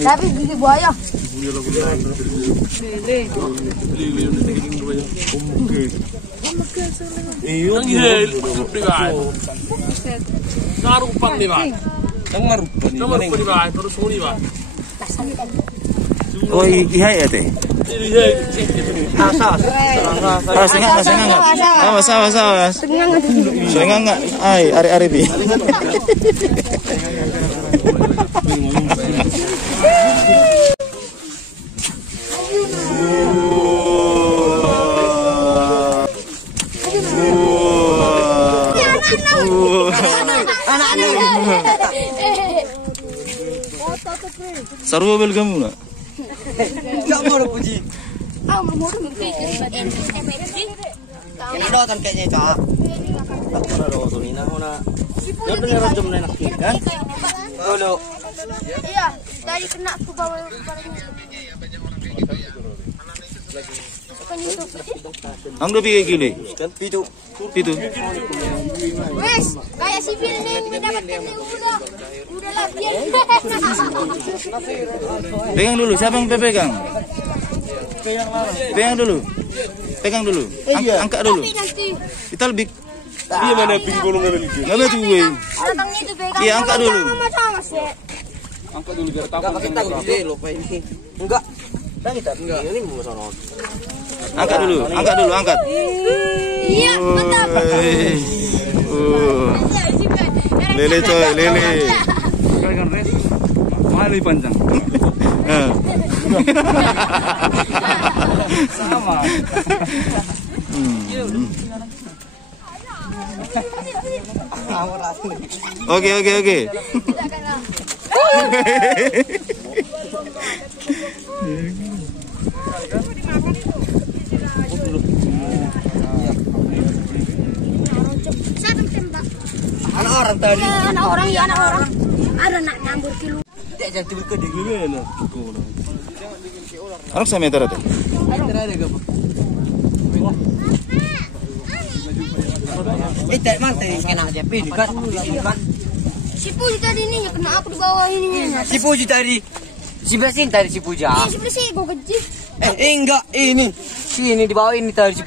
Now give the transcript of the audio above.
Tapi gigi buaya. Oh, ihai ya teh. Awas. Sengang enggak? Ai, are bi. Seru bel kamu nak? Enggak mau puji. Mau Ini dotan kayaknya cak. Tak pernah doa tuh Nina mana? Dia beneran cuma enak kan? Halo. Iya, dari kena aku bawa barangnya. Ang udah pilih gile. Kan pitu. Wes, kayak sipil nih mendapatkan udah latihan. Pegang dulu, siapa yang pegang? Pegang dulu. Angkat dulu. Kita lebih. Dia mana pinggulung ngambil itu? Nggak betul gue. Batangnya itu pegang. Iya, angkat dulu. Angkat dulu biar tahu. Enggak pakai tangan gede lupa ini. Enggak. Dan kita enggak. Ini mau sono. Angkat dulu. Iya, mantap. Lele coy, lele. Pegang res. Mahal panjang. Sama. Oke. Anak orang tadi. Anak orang. Ada nak nganggur kilo. Dia jadi ke degil. Anak sama meter tuh. Tak mantai kena aja pilih kan. Si Puji tadi ini kena aku di bawah ininya. Si Puji tadi. Si Besin tadi si Puja. Si Besin gue kecil. Enggak ini. Si ini di bawah ini tadi si